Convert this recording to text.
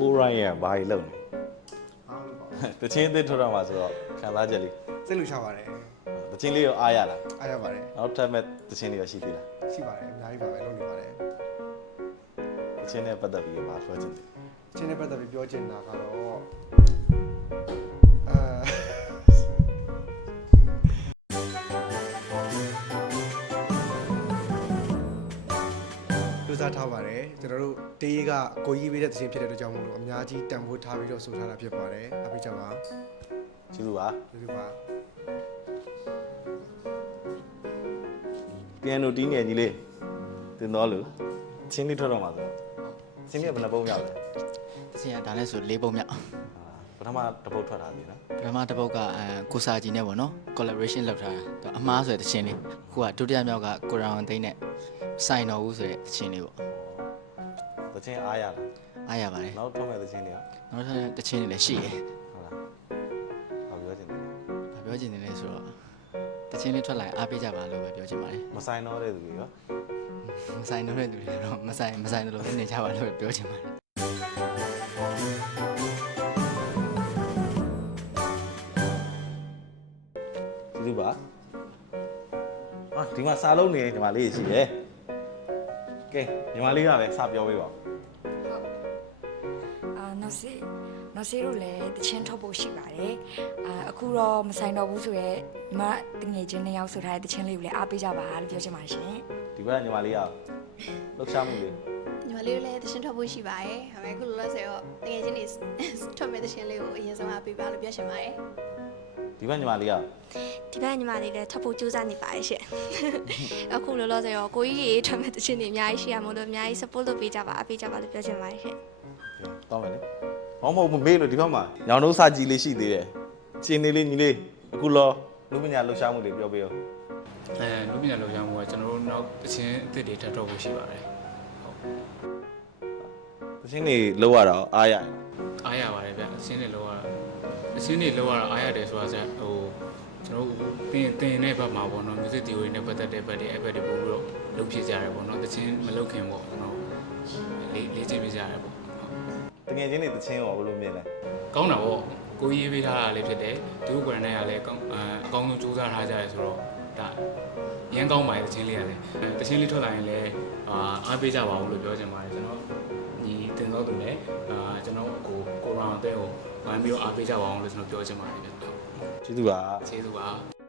ကိုရိုင်းရဲ့ဘာကြီးလုံနေ အားလို့ပါ တချင်းသစ်ထွက်တော့မှာဆိုတော့ခံစားချက်လေး စိတ်လူချပါတယ် တချင်းလေးရောအားရလား အားရပါတယ် နောက်ထပ်မဲ့တချင်းလေးရောရှိသေးလား ရှိပါတယ်အများကြီးပါပဲလုပ်နေပါတယ် တချင်းနဲ့ပတ်သက်ပြီးဘာပြောချင်လဲ ချင်းနဲ့ပတ်သက်ပြီးပြောချင်တာကတော့လူစားထားပါတယ်ကျွန်တော်တို့တေးကကိုကြီးပေးတဲ့သင်းဖြစ်တဲ့အတွက်ကြောင့်မို့လို့အများကြီးတန်ဖိုးထားပြီးတော့ဆိုထားတာဖြစ်ပါတယ်အပိကြပါ ကျေးဇူးပါ ဒီလိုပါ ပြန်နိုတီးငယ်ကြီးလေးတင်တော်လူချင်းလေးထွက်တော့မှာဆိုချင်းလေးကဘယ်နှပုံမြောက်လဲ တချင်ကဒါနဲ့ဆို၄ပုံမြောက် ပထမတစ်ပုတ်ထွက်တာပြီနော် ပထမတစ်ပုတ်ကကိုစာကြီးနဲ့ပေါ့နော် collaboration လုပ်ထားတာအမားဆိုတဲ့တချင်လေးခုကဒုတိယမြောက်ကကိုရောင်သိန်းနဲ့စိုင်တော်ဦးဆိုတဲ့တချင်လေးပေါ့ တချင်းအားရလား အားရပါတယ် နောက်ထွက်မဲ့တချင်းလေးရော နောက်ထပ်တချင်လေးလည်းရှိတယ် ဟုတ်လားဘာပြောချင်လဲ ဘာပြောချင်တယ်လဲဆိုတော့တချင်လေးထွက်လာရင်အားပေးကြပါလို့ပဲပြောချင်ပါတယ် မဆိုင်တော့တဲ့သူတွေရော မဆိုင်တော့တဲ့သူတွေတော့မဆိုင်တယ်လို့နေကြပါလို့ပဲပြောချင်ပါတယ် ကျေးဇူးပါဒီမှာစာလုံးနေဒီမှာလေးရှိတယ်ကဲညီမလေးကလည်းစပြောပေးပါဦး နောက်စီတို့လည်းတချင်းထုတ်ဖို့ရှိပါတယ်အခုတော့မဆိုင်တော့ဘူးဆိုရဲမတငယ်ချင်း2ယောက်ဆိုထားတဲ့တချင်းလေးကိုလည်းအားပေးကြပါလို့ပြောချင်ပါရှင် ဒီဘက်ညီမလေးကလှုပ်ရှားမှုလေး ညီမလေးတို့လည်းသရှင်ထွက်ဖို့ရှိပါတယ်။ဒါပေမဲ့ခုလောလောဆယ်တော့တကယ်ချင်းနေထွက်မဲ့သရှင်လေးကိုအရင်ဆုံးအားပေးပါလို့ပြောချင်ပါတယ် ဒီဘက်ညီမလေးက ဒီဘက်ညီမလေးလည်းထပ်ဖို့ကြိုးစားနေပါတယ်ရှင်အခုလောလောဆယ်တော့ကိုကြီးရေထွက်မဲ့တခြင်းတွေအများကြီးရှိရမို့လို့အများကြီး support လုပ်ပေးကြပါအပေးကြပါလို့ပြောချင်ပါတယ်ရှင် တောင်းမယ်လေမဟုတ်မေးလို့ဒီဘက်မှာညောင်တို့စာကြီးလေးရှိသေးတယ်ကျင်းနေလေးညီလေးအခုလောလူပညာလှုပ်ရှားမှုတွေပြောပေးရော လူပညာလောက်ရမှုကကျွန်တော်တို့နောက်တချင်းအစ်စ်တွေထပ်တော့ဖို့ရှိပါတယ်ဟုတ် တချင်းတွေလောက်ရတာအားရ အားရပါတယ်ဗျအချင်းတွေလောက်ရအချင်းတွေလောက်ရအားရတယ်ဆိုတာဆက်ဟိုကျွန်တော်တို့တင်တဲ့ဘက်မှာပေါ့နော် music theory နဲ့ပတ်သက်တဲ့ဘက်တွေအဲ့ဘက်တွေပို့ပြီးတော့လုပ်ဖြစ်ကြရတယ်ပေါ့နော်တချင်းမလုပ်ခင်ပေါ့နော်လေးချင်းပြကြရတယ်ပေါ့ တကယ်ချင်းတွေတချင်းရောဘယ်လိုမြင်လဲ ကောင်းတာပေါ့ကိုရေးပေးထားတာလေးဖြစ်တယ်သူတို့ကိုယ်တိုင်ကလည်းအကောင်းဆုံးစူးစမ်းထားကြရဲဆိုတော့ဒါရန်ကောင်းပါတယ်တချင်းလေးကလည်းတချင်းလေးထွက်လာရင်လည်းအားပေးကြပါဦးလို့ပြောချင်ပါတယ်ကျွန်တော်ညီတင်တော့သူလည်းကျွန်တော်ကိုရောင်အသေးကိုဝိုင်းပြီးတော့အားပေးကြပါအောင်လို့ကျွန်တော်ပြောချင်ပါတယ်ဗျ ကျေးဇူးပါ ကျေးဇူးပါ